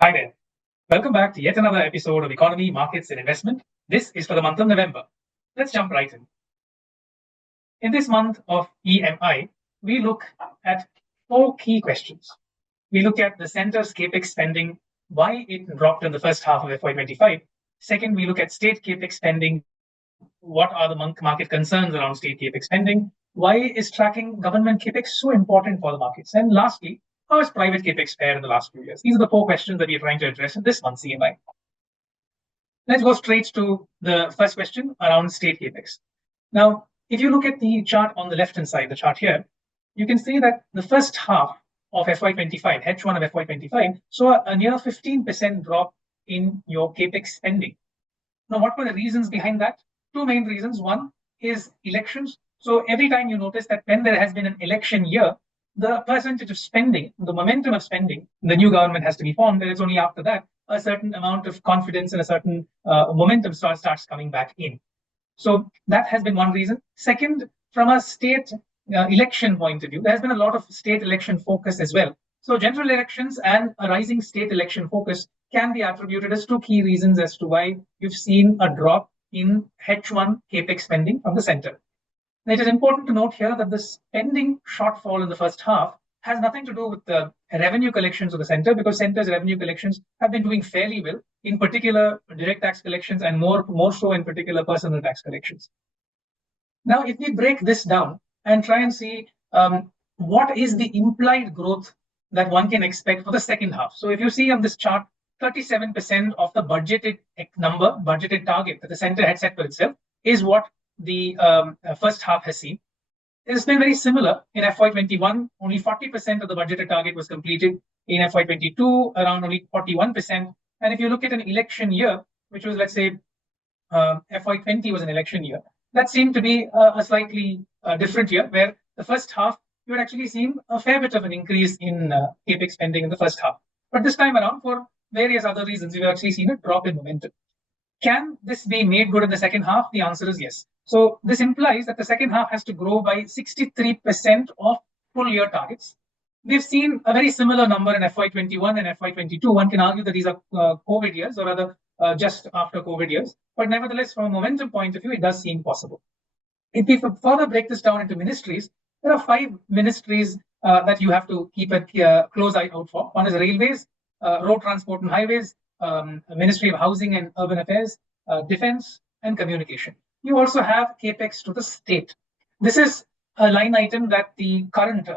Hi there. Welcome back to yet another episode of Economy, Markets, and Investment. This is for the month of November. Let's jump right in. In this month of E.M.I, we look at four key questions. We look at the center's capex spending, why it dropped in the first half of FY25. Second, we look at state capex spending. What are the market concerns around state capex spending? Why is tracking government capex so important for the markets? And lastly, how has private capex fared in the last few years? These are the four questions that we are trying to address in this month's E.M.I. Let's go straight to the first question around state capex. Now, if you look at the chart on the left-hand side, the chart here, you can see that the first half of FY25, H1 of FY25, saw a near 15% drop in your capex spending. Now, what were the reasons behind that? Two main reasons. One is elections. So every time you notice that when there has been an election year, the percentage of spending, the momentum of spending, the new government has to be formed, and it's only after that a certain amount of confidence and a certain momentum starts coming back in. So that has been one reason. Second, from a state election point of view, there has been a lot of state election focus as well. So general elections and a rising state election focus can be attributed as two key reasons as to why you've seen a drop in H1 capex spending from the center. It is important to note here that the spending shortfall in the first half has nothing to do with the revenue collections of the center, because center's revenue collections have been doing fairly well, in particular direct tax collections and more so in particular personal tax collections. Now, if we break this down and try and see what is the implied growth that one can expect for the second half. So if you see on this chart, 37% of the budgeted target that the center had set for itself is what the first half has seen. It's been very similar in FY21. Only 40% of the budgeted target was completed. In FY22, around only 41%. And if you look at an election year, which was, let's say, FY20 was an election year, that seemed to be a slightly different year, where the first half, you had actually seen a fair bit of an increase in capex spending in the first half. But this time around, for various other reasons, you've actually seen a drop in momentum. Can this be made good in the second half? The answer is yes. So this implies that the second half has to grow by 63% of full year targets. We've seen a very similar number in FY21 and FY22. One can argue that these are COVID years, or rather just after COVID years. But nevertheless, from a momentum point of view, it does seem possible. If we further break this down into ministries, there are 5 ministries that you have to keep a close eye out for. One is railways, road transport and highways, Ministry of Housing and Urban Affairs, Defense, and Communication. You also have capex to the state. This is a line item that the current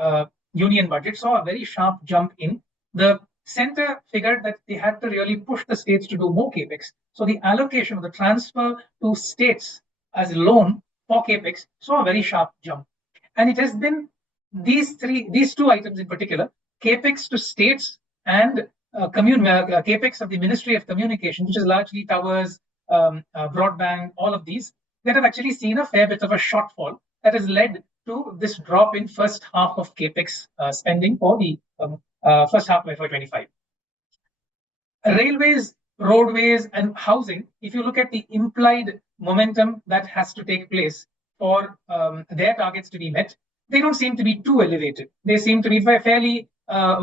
union budget saw a very sharp jump in. The center figured that they had to really push the states to do more capex. So the allocation of the transfer to states as a loan for capex saw a very sharp jump. And it has been these two items in particular, capex to states and capex of the Ministry of Communication, which is largely towers, broadband, all of these, that have actually seen a fair bit of a shortfall that has led to this drop in first half of capex spending for the first half of FY25. Railways, roadways, and housing, if you look at the implied momentum that has to take place for their targets to be met, they don't seem to be too elevated. They seem to be fairly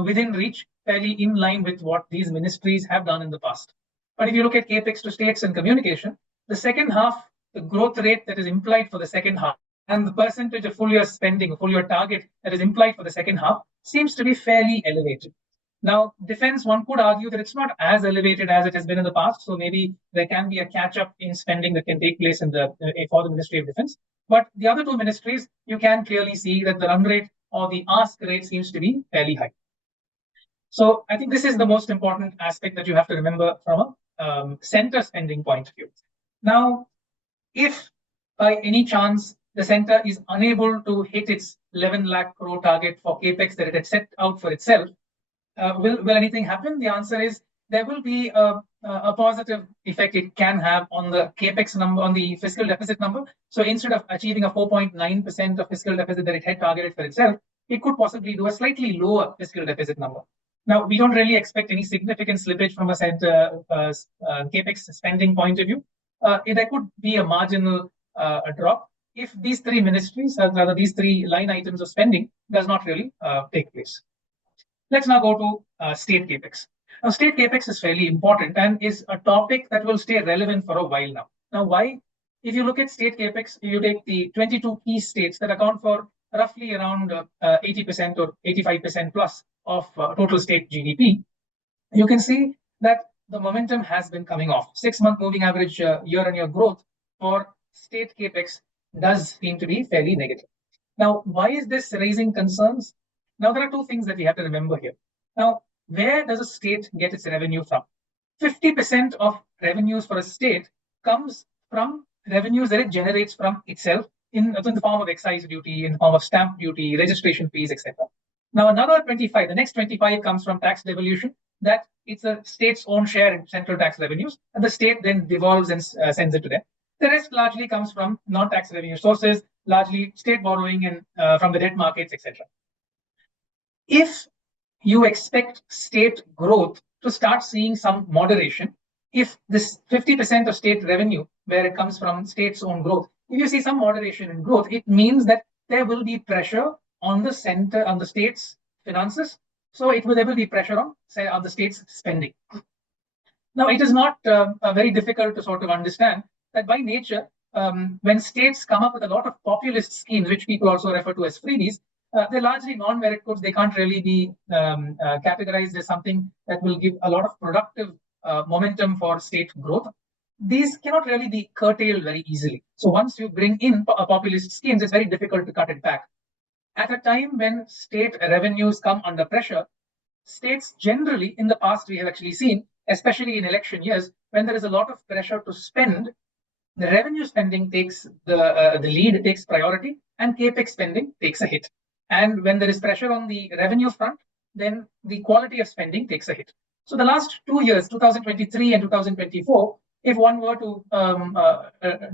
within reach, fairly in line with what these ministries have done in the past. But if you look at capex to states and communication, the second half, the growth rate that is implied for the second half, and the percentage of full year spending, full year target that is implied for the second half, seems to be fairly elevated. Now, defense, one could argue that it's not as elevated as it has been in the past. So maybe there can be a catch up in spending that can take place for the Ministry of Defense. But the other two ministries, you can clearly see that the run rate or the ask rate seems to be fairly high. So I think this is the most important aspect that you have to remember from a center spending point of view. Now, if by any chance the center is unable to hit its 11 lakh crore target for capex that it had set out for itself, will anything happen? The answer is there will be a positive effect it can have on the capex number, on the fiscal deficit number. So instead of achieving a 4.9% of fiscal deficit that it had targeted for itself, it could possibly do a slightly lower fiscal deficit number. Now, we don't really expect any significant slippage from a center capex spending point of view. There could be a marginal drop if these three ministries, rather these three line items of spending, does not really take place. Let's now go to state capex. Now, state capex is fairly important and is a topic that will stay relevant for a while now. Now, why? If you look at state capex, you take the 22 key states that account for roughly around 80% or 85% plus of total state GDP, you can see that the momentum has been coming off. 6-month moving average year-on-year growth for state capex does seem to be fairly negative. Now, why is this raising concerns? Now, there are two things that we have to remember here. Now, where does a state get its revenue from? 50% of revenues for a state comes from revenues that it generates from itself in the form of excise duty, in the form of stamp duty, registration fees, etc. Now, another 25, the next 25 comes from tax devolution, that it's a state's own share in central tax revenues, and the state then devolves and sends it to them. The rest largely comes from non-tax revenue sources, largely state borrowing and from the debt markets, etc. If you expect state growth to start seeing some moderation, if this 50% of state revenue, where it comes from state's own growth, if you see some moderation in growth, it means that there will be pressure on the center, on the state's finances. So there will be pressure on, say, on the state's spending. Now, it is not very difficult to sort of understand that by nature, when states come up with a lot of populist schemes, which people also refer to as freebies, they're largely non-merit goods. They can't really be categorized as something that will give a lot of productive momentum for state growth. These cannot really be curtailed very easily. So once you bring in populist schemes, it's very difficult to cut it back. At a time when state revenues come under pressure, states generally, in the past, we have actually seen, especially in election years, when there is a lot of pressure to spend, the revenue spending takes the lead, takes priority, and capex spending takes a hit. And when there is pressure on the revenue front, then the quality of spending takes a hit. So the last 2 years, 2023 and 2024, if one were to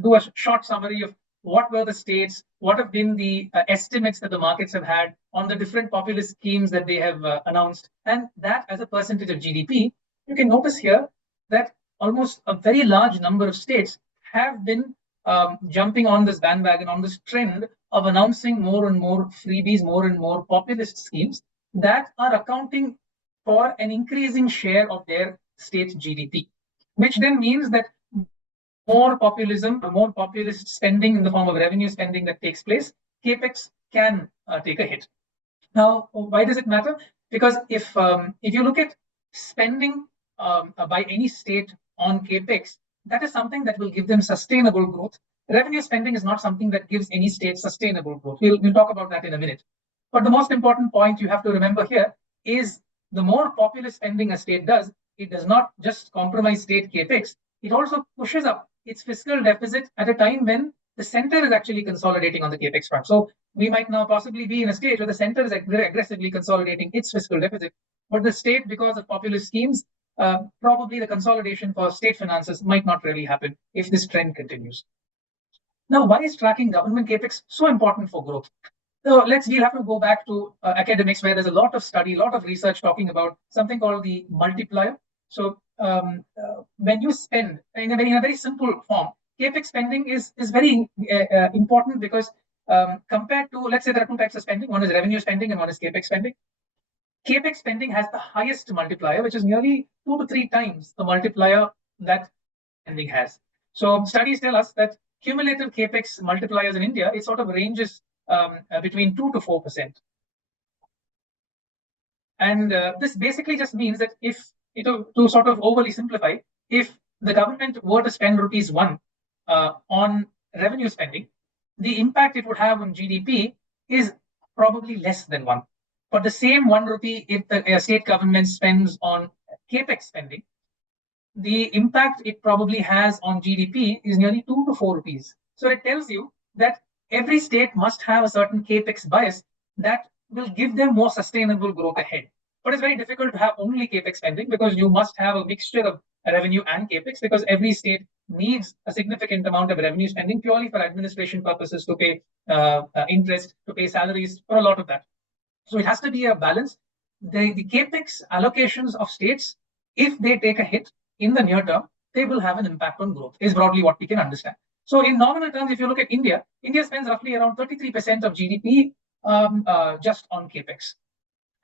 do a short summary of what were the states, what have been the estimates that the markets have had on the different populist schemes that they have announced, and that as a percentage of GDP, you can notice here that almost a very large number of states have been jumping on this bandwagon, on this trend of announcing more and more freebies, more and more populist schemes that are accounting for an increasing share of their state GDP, which then means that more populism, more populist spending in the form of revenue spending that takes place, capex can take a hit. Now, why does it matter? Because if you look at spending by any state on capex, that is something that will give them sustainable growth. Revenue spending is not something that gives any state sustainable growth. We'll talk about that in a minute. But the most important point you have to remember here is the more populist spending a state does, it does not just compromise state capex, it also pushes up its fiscal deficit at a time when the center is actually consolidating on the capex front. So we might now possibly be in a stage where the center is aggressively consolidating its fiscal deficit, but the state, because of populist schemes, probably the consolidation for state finances might not really happen if this trend continues. Now, why is tracking government capex so important for growth? So we'll have to go back to academics, where there's a lot of study, a lot of research talking about something called the multiplier. So when you spend in a very simple form, capex spending is very important because compared to, let's say, there are two types of spending. One is revenue spending and one is capex spending. Capex spending has the highest multiplier, which is nearly 2 to 3 times the multiplier that spending has. So studies tell us that cumulative capex multipliers in India, it sort of ranges between 2 to 4%. And this basically just means that if, to sort of overly simplify, if the government were to spend ₹1 on revenue spending, the impact it would have on GDP is probably less than 1. But the same ₹1, if the state government spends on capex spending, the impact it probably has on GDP is nearly 2 to 4 rupees. So it tells you that every state must have a certain capex bias that will give them more sustainable growth ahead. But it's very difficult to have only capex spending, because you must have a mixture of revenue and capex, because every state needs a significant amount of revenue spending purely for administration purposes, to pay interest, to pay salaries, for a lot of that. So it has to be a balance. The capex allocations of states, if they take a hit in the near term, they will have an impact on growth, is broadly what we can understand. So in nominal terms, if you look at India, India spends roughly around 33% of GDP just on capex.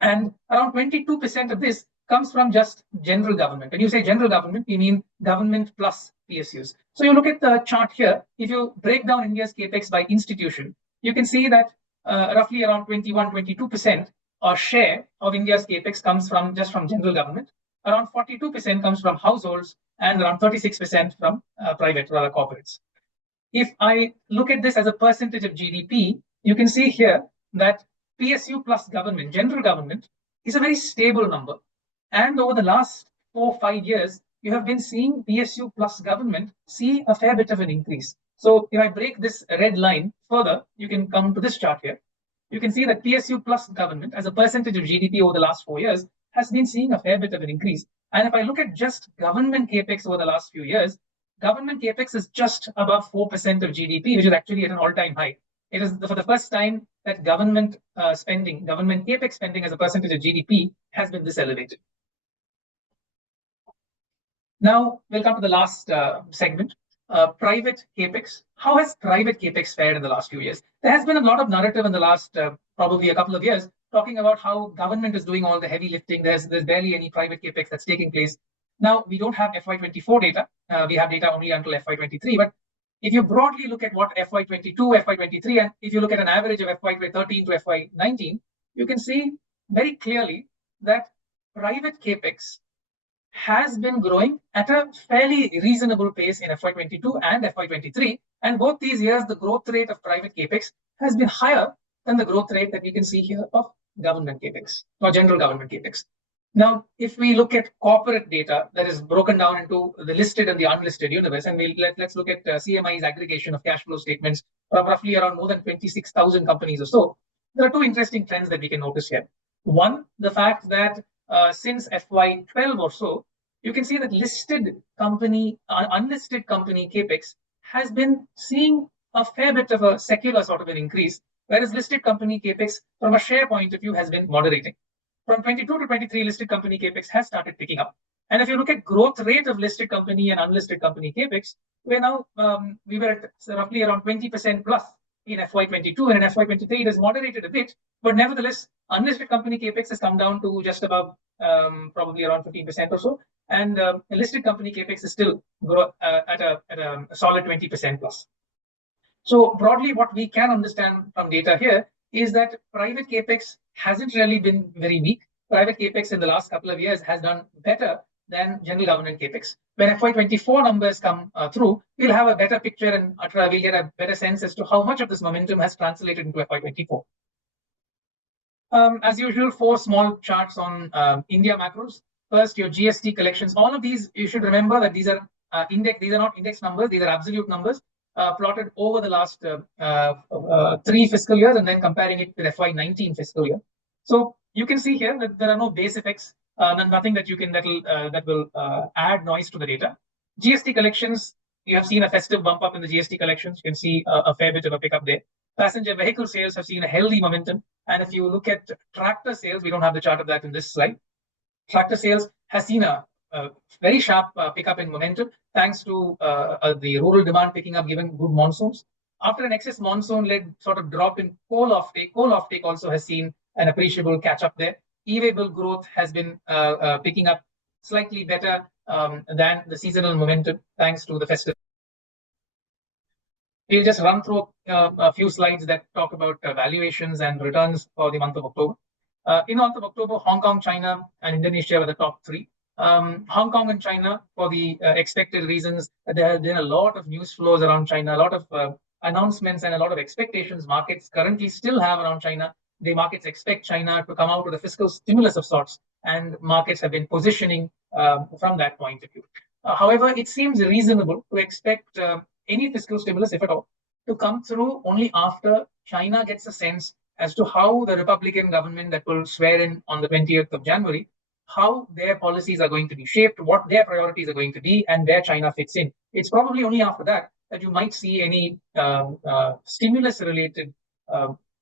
And around 22% of this comes from just general government. When you say general government, we mean government plus PSUs. So you look at the chart here. If you break down India's capex by institution, you can see that roughly around 21-22% or share of India's capex comes from just from general government. Around 42% comes from households and around 36% from private, rather corporates. If I look at this as a percentage of GDP, you can see here that PSU plus government, general government, is a very stable number. And over the last 4-5 years, you have been seeing PSU plus government see a fair bit of an increase. So if I break this red line further, you can come to this chart here. You can see that PSU plus government as a percentage of GDP over the last 4 years has been seeing a fair bit of an increase. And if I look at just government capex over the last few years, government capex is just above 4% of GDP, which is actually at an all-time high. It is for the first time that government spending, government capex spending as a percentage of GDP has been this elevated. Now we'll come to the last segment, private capex. How has private capex fared in the last few years? There has been a lot of narrative in the last probably a couple of years talking about how government is doing all the heavy lifting. There's barely any private capex that's taking place. Now, we don't have FY24 data. We have data only until FY23. But if you broadly look at what FY22, FY23, and if you look at an average of FY13 to FY19, you can see very clearly that private capex has been growing at a fairly reasonable pace in FY22 and FY23. And both these years, the growth rate of private capex has been higher than the growth rate that we can see here of government capex or general government capex. Now, if we look at corporate data that is broken down into the listed and the unlisted universe, and let's look at CMI's aggregation of cash flow statements of roughly around more than 26,000 companies or so, there are two interesting trends that we can notice here. One, the fact that since FY12 or so, you can see that listed company, unlisted company capex has been seeing a fair bit of a secular sort of an increase, whereas listed company capex from a share point of view has been moderating. From 22 to 23, listed company capex has started picking up. And if you look at growth rate of listed company and unlisted company capex, we're now, we were at roughly around 20% plus in FY22, and in FY23 it has moderated a bit, but nevertheless, unlisted company capex has come down to just above probably around 15% or so, and listed company capex is still at a solid 20% plus. So broadly, what we can understand from data here is that private capex hasn't really been very weak. Private capex in the last couple of years has done better than general government capex. When FY24 numbers come through, we'll have a better picture and we'll get a better sense as to how much of this momentum has translated into FY24. As usual, 4 small charts on India macros. First, your GST collections. All of these, you should remember that these are these are not index numbers, these are absolute numbers. Plotted over the last 3 fiscal years and then comparing it with FY19 fiscal year. So you can see here that there are no base effects, nothing that you can that will add noise to the data. GST collections, you have seen a festive bump up in the GST collections. You can see a fair bit of a pickup there. Passenger vehicle sales have seen a healthy momentum, and if you look at tractor sales, we don't have the chart of that in this slide. Tractor sales has seen a very sharp pickup in momentum thanks to the rural demand picking up given good monsoons. After an excess monsoon-led sort of drop in coal offtake also has seen an appreciable catch-up there. E-vehicle growth has been picking up slightly better than the seasonal momentum thanks to the festive. We'll just run through a few slides that talk about valuations and returns for the month of October. In the month of October, Hong Kong, China, and Indonesia were the top 3. Hong Kong and China, for the expected reasons, there has been a lot of news flows around China, a lot of announcements and a lot of expectations markets currently still have around China. The markets expect China to come out with a fiscal stimulus of sorts, and markets have been positioning from that point of view. However, it seems reasonable to expect any fiscal stimulus, if at all, to come through only after China gets a sense as to how the Republican government that will swear in on the 20th of January, how their policies are going to be shaped, what their priorities are going to be, and where China fits in. It's probably only after that that you might see any stimulus-related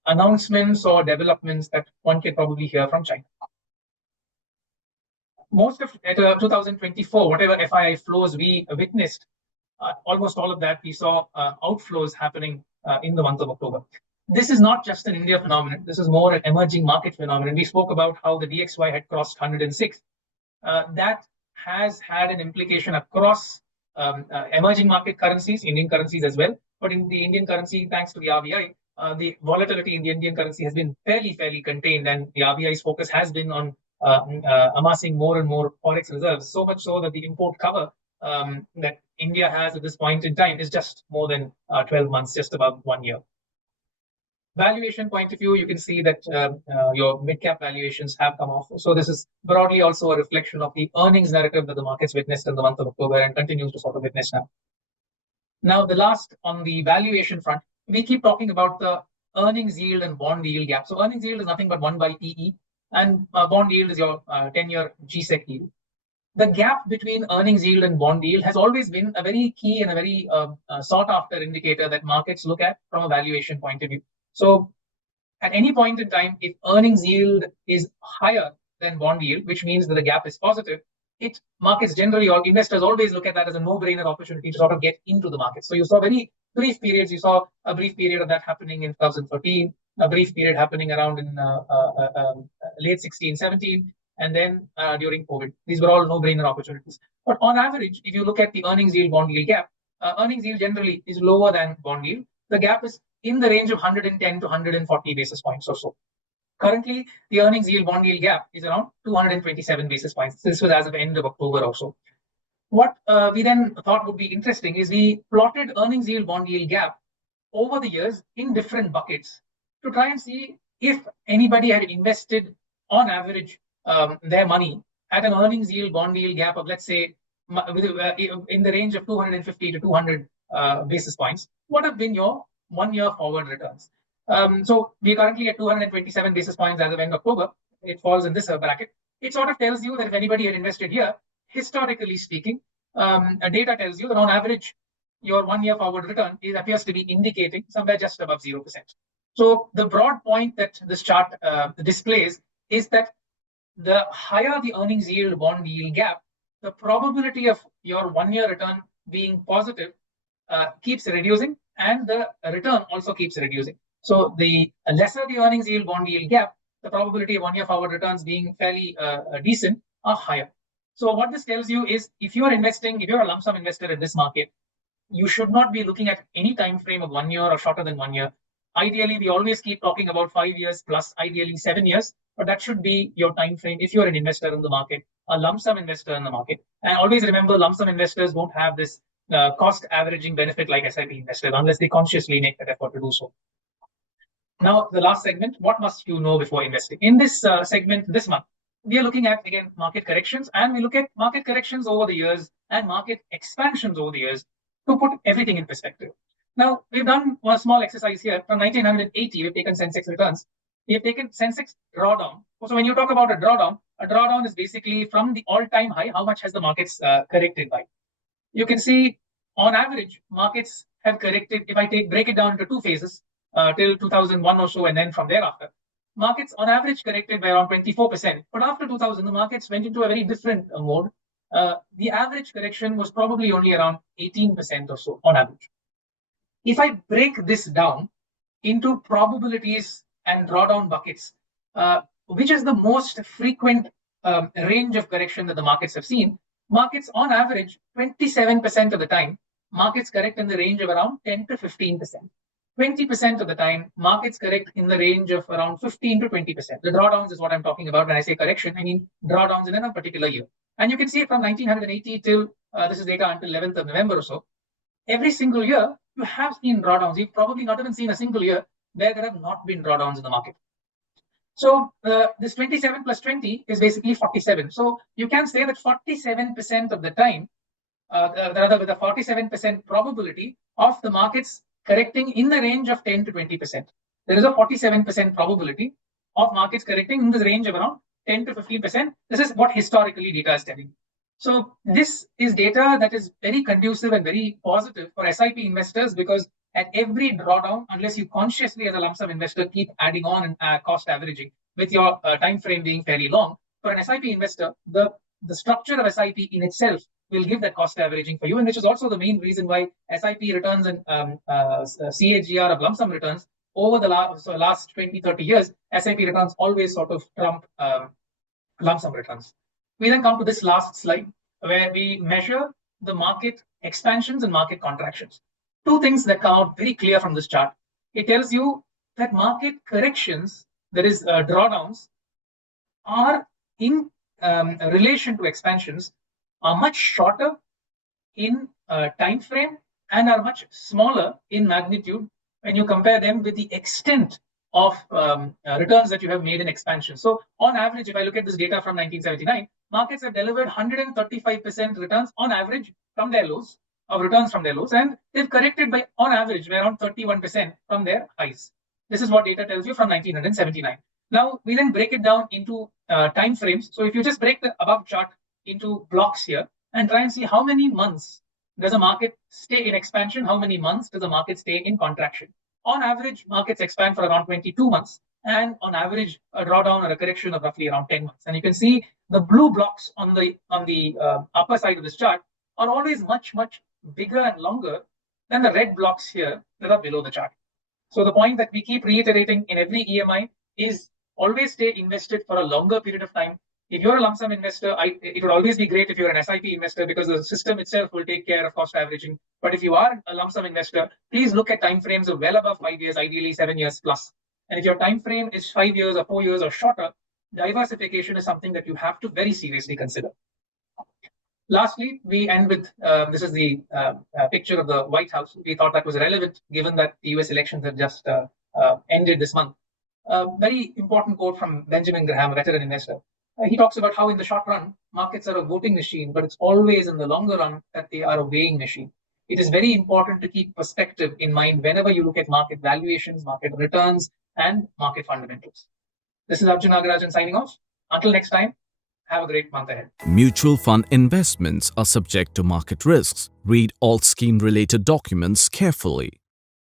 announcements or developments that one can probably hear from China. Most of 2024, whatever FII flows we witnessed, almost all of that we saw outflows happening in the month of October. This is not just an India phenomenon. This is more an emerging market phenomenon. We spoke about how the DXY had crossed 106. that has had an implication across emerging market currencies, Indian currencies as well. But in the Indian currency, thanks to the RBI, the volatility in the Indian currency has been fairly contained, and the RBI's focus has been on amassing more and more forex reserves. So much so that the import cover that India has at this point in time is just more than 12 months, just about 1 year. Valuation point of view, you can see that your mid-cap valuations have come off. So this is broadly also a reflection of the earnings narrative that the markets witnessed in the month of October and continues to sort of witness now. Now, the last on the valuation front, we keep talking about the earnings yield and bond yield gap. So earnings yield is nothing but 1 by PE, and bond yield is your 10-year GSEC yield. The gap between earnings yield and bond yield has always been a very key and a very sought after indicator that markets look at from a valuation point of view. So at any point in time, if earnings yield is higher than bond yield, which means that the gap is positive, markets generally, or investors always look at that as a no-brainer opportunity to sort of get into the market. So you saw very brief periods. You saw a brief period of that happening in 2013, a brief period happening around in late 16, 17, and then during COVID. These were all no-brainer opportunities. But on average, if you look at the earnings yield bond yield gap, earnings yield generally is lower than bond yield. The gap is in the range of 110 to 140 basis points or so. Currently, the earnings yield bond yield gap is around 227 basis points. This was as of end of October also. What we then thought would be interesting is we plotted earnings yield bond yield gap over the years in different buckets to try and see if anybody had invested on average their money at an earnings yield bond yield gap of, let's say, in the range of 250 to 200 basis points. What have been your 1 year forward returns? So we're currently at 227 basis points as of end October. It falls in this bracket. It sort of tells you that if anybody had invested here, historically speaking, data tells you that on average, your 1 year forward return appears to be indicating somewhere just above 0%. So the broad point that this chart displays is that the higher the earnings yield bond yield gap, the probability of your 1 year return being positive keeps reducing, and the return also keeps reducing. So the lesser the earnings yield bond yield gap, the probability of 1 year forward returns being fairly decent are higher. So what this tells you is if you're a lump sum investor in this market, you should not be looking at any time frame of 1 year or shorter than 1 year. Ideally, we always keep talking about 5 years plus, ideally 7 years, but that should be your time frame if you're an investor in the market, a lump sum investor in the market. And always remember, lump sum investors won't have this cost averaging benefit like SIP investors unless they consciously make that effort to do so. Now, the last segment, what must you know before investing? In this segment this month, we are looking at, again, market corrections, and we look at market corrections over the years and market expansions over the years to put everything in perspective. Now, we've done a small exercise here. From 1980, we've taken Sensex returns. We have taken Sensex drawdown. So when you talk about a drawdown is basically from the all-time high, how much has the markets corrected by? You can see, on average, markets have corrected, if I break it down into two phases, till 2001 or so, and then from thereafter, markets on average corrected by around 24%. But after 2000, the markets went into a very different mode. The average correction was probably only around 18% or so on average. If I break this down into probabilities and drawdown buckets, which is the most frequent range of correction that the markets have seen, markets on average, 27% of the time, markets correct in the range of around 10 to 15%. 20% of the time, markets correct in the range of around 15 to 20%. The drawdowns is what I'm talking about. When I say correction, I mean drawdowns in a particular year. And you can see it from 1980 till, this is data until 11th of November or so. Every single year, you have seen drawdowns. You've probably not even seen a single year where there have not been drawdowns in the market. So this 27 plus 20 is basically 47. So you can say that 47% of the time, rather with a 47% probability of the markets correcting in the range of 10 to 20%. There is a 47% probability of markets correcting in the range of around 10 to 15%. This is what historically data is telling. So this is data that is very conducive and very positive for SIP investors, because at every drawdown, unless you consciously as a lump sum investor keep adding on and cost averaging with your time frame being fairly long, for an SIP investor, the structure of SIP in itself will give that cost averaging for you, and which is also the main reason why SIP returns and CAGR of lump sum returns over the last 20, 30 years, SIP returns always sort of trump lump sum returns. We then come to this last slide where we measure the market expansions and market contractions. Two things that come out very clear from this chart. It tells you that market corrections, that is drawdowns, are in relation to expansions, are much shorter in time frame and are much smaller in magnitude when you compare them with the extent of returns that you have made in expansion. So on average, if I look at this data from 1979, markets have delivered 135% returns on average from their lows, of returns from their lows, and they've corrected by on average by around 31% from their highs. This is what data tells you from 1979. Now we then break it down into time frames. So if you just break the above chart into blocks here and try and see how many months does a market stay in expansion, how many months does a market stay in contraction. On average, markets expand for around 22 months, and on average, a drawdown or a correction of roughly around 10 months. And you can see the blue blocks on the upper side of this chart are always much bigger and longer than the red blocks here that are below the chart. So the point that we keep reiterating in every E.M.I is always stay invested for a longer period of time. If you're a lump sum investor, it would always be great if you're an SIP investor because the system itself will take care of cost averaging. But if you are a lump sum investor, please look at time frames of well above 5 years, ideally 7 years plus. And if your time frame is 5 years or 4 years or shorter, diversification is something that you have to very seriously consider. Lastly, we end with this is the picture of the White House. We thought that was relevant given that the US elections have just ended this month. A very important quote from Benjamin Graham, a veteran investor. He talks about how in the short run, markets are a voting machine, but it's always in the longer run that they are a weighing machine. It is very important to keep perspective in mind whenever you look at market valuations, market returns, and market fundamentals. This is Arjun Nagarajan signing off. Until next time, have a great month ahead. Mutual fund investments are subject to market risks. Read all scheme-related documents carefully.